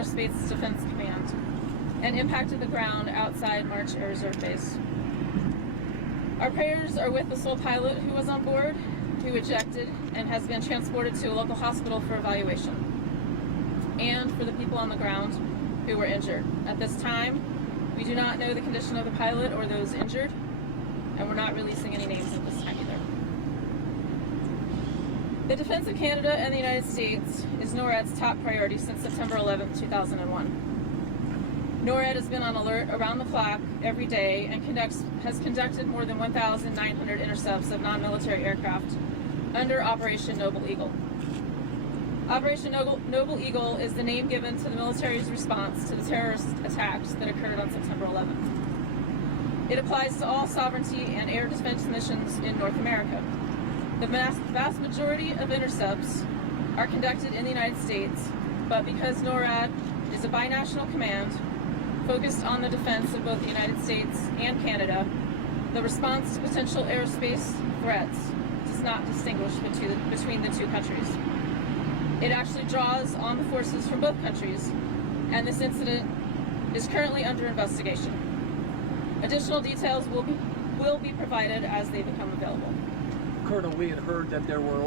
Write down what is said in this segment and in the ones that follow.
Aerospace Defense Command and impacted the ground outside March Air Reserve Base. Our prayers are with the sole pilot who was on board, who ejected and has been transported to a local hospital for evaluation, and for the people on the ground who were injured. At this time, we do not know the condition of the pilot or those injured, and we're not releasing any names at this time either. The defense of Canada and the United States is NORAD's top priority since September 11, 2001. NORAD has been on alert around the clock every day and has conducted more than 1,900 intercepts of non-military aircraft under Operation Noble Eagle. Operation Noble Eagle is the name given to the military's response to the terrorist attacks that occurred on September 11th. It applies to all sovereignty and air defense missions in North America. The vast majority of intercepts are conducted in the United States, but because NORAD is a binational command focused on the defense of both the United States and Canada, the response to potential aerospace threats does not distinguish between the two countries. It actually draws on the forces from both countries, and this incident is currently under investigation. Additional details will be provided as they become available. Colonel, we had heard that there were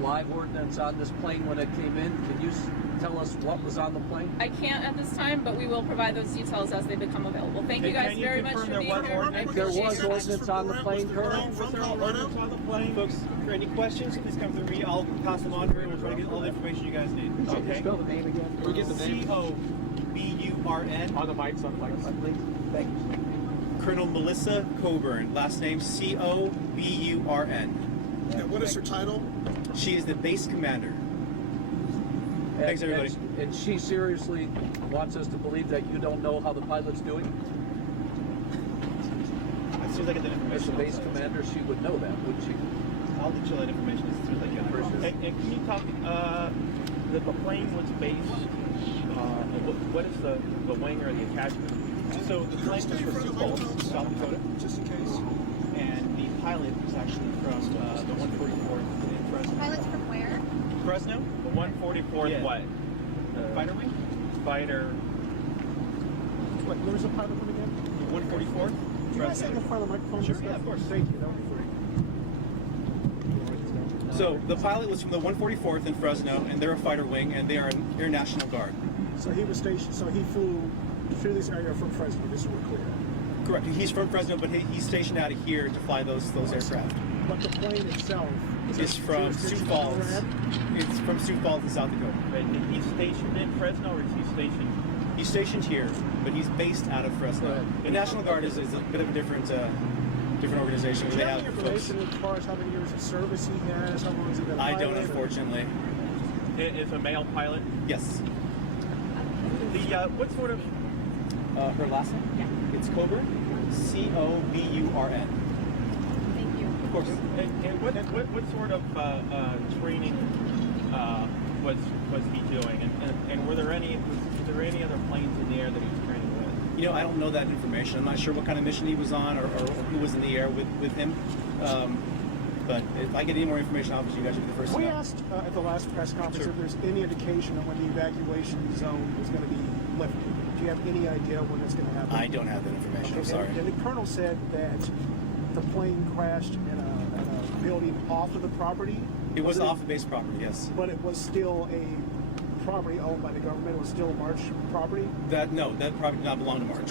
live ordnance on this plane when it came in. Can you tell us what was on the plane? I can't at this time, but we will provide those details as they become available. Thank you guys very much for being here. There was ordnance on the plane, Colonel? Was there ordnance on the plane? Folks, for any questions, please come to me. I'll pass them on to her. We'll try to get all the information you guys need. Okay. Spell the name again. We'll get the name. C-O-B-U-R-N. On the mics, please. Thank you. Colonel Melissa Coburn. Last name C-O-B-U-R-N. And what is her title? She is the base commander. Thanks, everybody. And she seriously wants us to believe that you don't know how the pilot's doing? As soon as I get that As information, the base commander, she would know that, wouldn't she? I'll get you that information as soon as I get it. And can you talk, the plane was based, what is the wing or the attachment? So the plane was from Sioux Falls, South Dakota. Just in case. And the pilot was actually from the 144th in Fresno. Pilots from where? Fresno? The 144th Yeah. what? Fighter wing? Fighter. Where was the pilot from again? 144th? Do you guys have the front of the microphone? Sure, yeah, of course. Thank you. That would be great. So the pilot was from the 144th in Fresno, and they're a fighter wing, and they are an Air National Guard. So he was stationed. So he flew through this area from Fresno. Just so we're clear. Correct. He's from Fresno, but he's stationed out of here to fly those aircraft. But the plane itself It's from Sioux Falls. It's from Sioux Falls in South Dakota. He's stationed in Fresno, or is he stationed? He's stationed here, but he's based out of Fresno. Right. The National Guard is a bit of a different organization. Do you They have have any folks. information as far as how many years of service he has? How long has he been a I pilot? don't, unfortunately. Is a male pilot? Yes. What sort of, Her last name? Yeah. It's Coburn. C-O-B-U-R-N. Thank you. Of course. and what sort of training was he doing? And was there any other planes in the air that he was training with? You know, I don't know that information. I'm not sure what kind of mission he was on or who was in the air with him. But if I get any more information, obviously you guys will be the first to We know. asked at the last press conference Sure. if there's any indication of when the evacuation zone was going to be lifted. Do you have any idea when it's going to happen? I don't have that information. I'm sorry. And the colonel said that the plane crashed in a building off of the property. It was off the base property, yes. But it was still a property owned by the government. It was still March property. That property did not belong to March.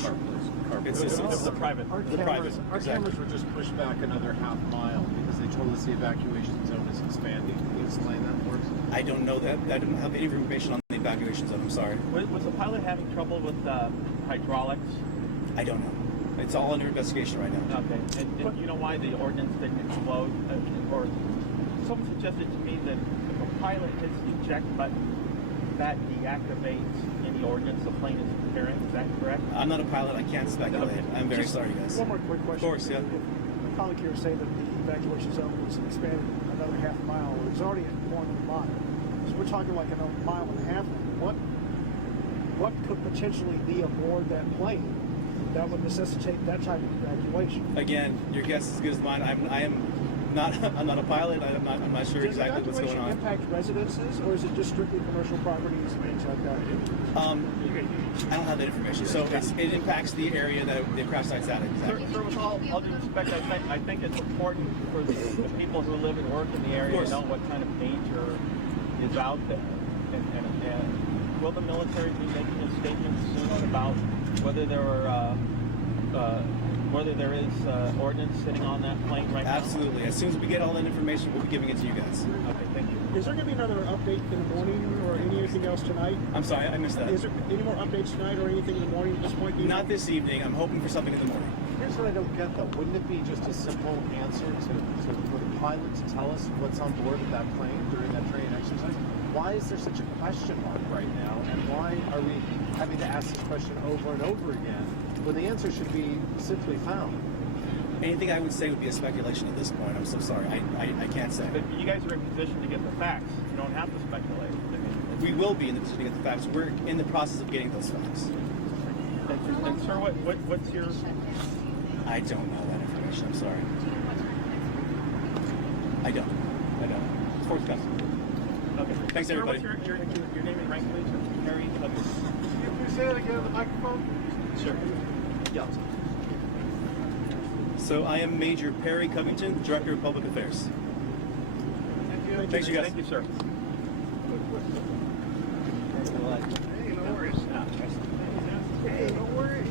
It's It was a private. Our The cameras, private, our exactly. cameras Were just pushed back another half mile because they told us the evacuation zone is expanding. Can you explain that for us? I don't know that. I don't have any information on the evacuation zone. I'm sorry. Was the pilot having trouble with hydraulics? I don't know. It's all under investigation right now. Okay. And you know why the ordnance didn't explode? Or someone suggested to me that if a pilot hits the eject button, that deactivates any ordnance the plane is preparing. Is that correct? I'm not a pilot. I can't speculate. Okay. I'm very sorry, guys. One more quick question. Of course, yeah. If a colleague here say that the evacuation zone was expanded another half mile, it was already at more than a mile. So we're talking like a mile and a half. What could potentially be aboard that plane that would necessitate that type of evacuation? Again, your guess is as good as mine. I am I'm not a pilot. I'm not sure Does exactly the what's going evacuation on. impact residences, or is it just strictly commercial properties and things like that? I don't have that information. So it impacts the area that the crash site's at. Exactly. Sir, with all due respect, I think it's important for the people who live and work in the area to know what kind of danger is out there. And will the military be making a statement soon about whether there is ordnance sitting on that plane right now? Absolutely. As soon as we get all that information, we'll be giving it to you guys. Okay, thank you. Is there going to be another update in the morning or anything else tonight? I'm sorry, I missed that. Is there any more updates tonight or anything in the morning at this point? Not this evening. I'm hoping for something in the morning. Here's what I don't get though. Wouldn't it be just a simple answer for the pilot to tell us what's on board of that plane during that training exercise? Why is there such a question mark right now? And why are we having to ask this question over and over again when the answer should be simply found? Anything I would say would be a speculation at this point. I'm so sorry. I can't say. But you guys are in position to get the facts. You don't have to speculate. We will be in the position to get the facts. We're in the process of getting those facts. And sir, what's your... I don't know that information. I'm sorry. I don't. It's forthcoming. Okay. Thanks, Sir, everybody. what's your name and rank, please? Harry. Can you say that again on the microphone? Sure. Yeah. So I am Major Perry Covington, Director of Public Affairs. Thanks, you guys. Thank you, sir. Hey, no worries. Hey, no worries.